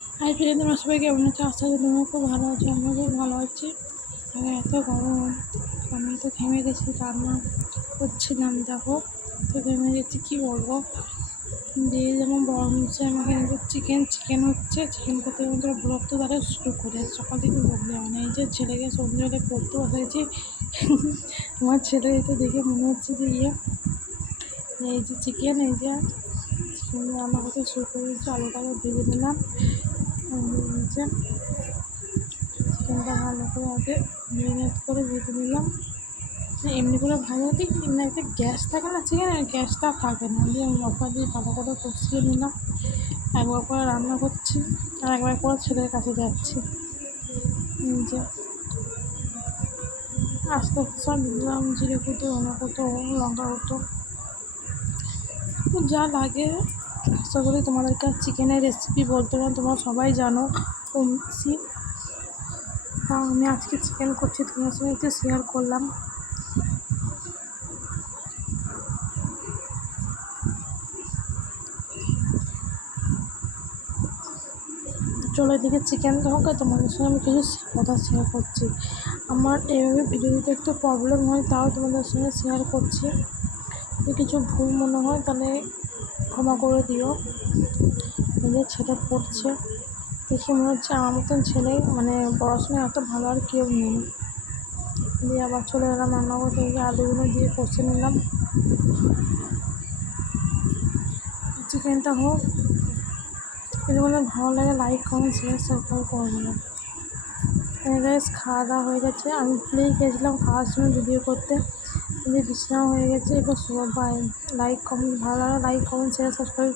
Hi friend, তোমরা সবাই কেমন আছো? আশা করি তোমরা খুব ভালো আছো। আমিও খুব ভালো আছি। আর এত গরম, আমি তো ঘেমে গেছি, রান্না করছিলাম। দেখো তো ঘেমে গেছি, কী বলবো। দিয়ে যেমন গরম হচ্ছে, আমাকে চিকেন হচ্ছে। চিকেন করতে আমাদের ব্লগ তো তারা শুরু করে সকাল থেকে ব্লগ দেওয়া নেই। এই যে ছেলেকে সন্ধ্যেবেলায় পড়তে বসেছি। আমার ছেলে এটা দেখে মনে হচ্ছে যে এই যে চিকেন রান্না করতে শুরু করে দিচ্ছি। আলুটাকে ভেজে নিলাম। যে চিকেনটা ভালো করে আগে মেরিনেট করে ভেজে নিলাম। এমনি করে ভাজাতে না, একটা গ্যাস থাকে না চিকেনের, গ্যাসটা থাকে না। দিয়ে মশলা দিয়ে ভালো করে কষিয়ে নিলাম। একবার করে রান্না করছি আর একবার করে ছেলের কাছে যাচ্ছি। যে আস্তে আস্তে সব দিলাম, জিরে কুটো, ধনে কুটো, লঙ্কা কুটো, যা লাগে। আশা করি তোমাদেরকে চিকেনের রেসিপি বলতে না, তোমরা সবাই জানো কম বেশি। তাও আমি আজকে চিকেন করছি, তোমার সঙ্গে একটু শেয়ার করলাম। চলো এদিকে চিকেনটা হোক, আর তোমাদের সঙ্গে আমি কিছু কথা শেয়ার করছি। আমার এইভাবে ভিডিও দিতে একটু প্রবলেম হয়, তাও তোমাদের সঙ্গে শেয়ার করছি। যদি কিছু ভুল মনে হয় তাহলে ক্ষমা করে দিও। নিজের ছেলে পড়ছে দেখে মনে হচ্ছে আমার মতন ছেলে, মানে পড়াশোনা এত ভালো আর কেউ নেই। দিয়ে আবার চলে এলাম রান্না করতে। আলুগুলো দিয়ে কষে নিলাম। চিকেনটা হোক, যদি মনে ভালো লাগে লাইক কমেন্ট শেয়ার সাবস্ক্রাইব করে দেবেন। গাইস, খাওয়া দাওয়া হয়ে গেছে। আমি ভুলেই গেছিলাম খাওয়ার সময় ভিডিও করতে, কিন্তু বিশ্রাম হয়ে গেছে। এবার সবাই লাইক কমেন্ট, ভালো লাগে লাইক কমেন্ট শেয়ার সাবস্ক্রাইব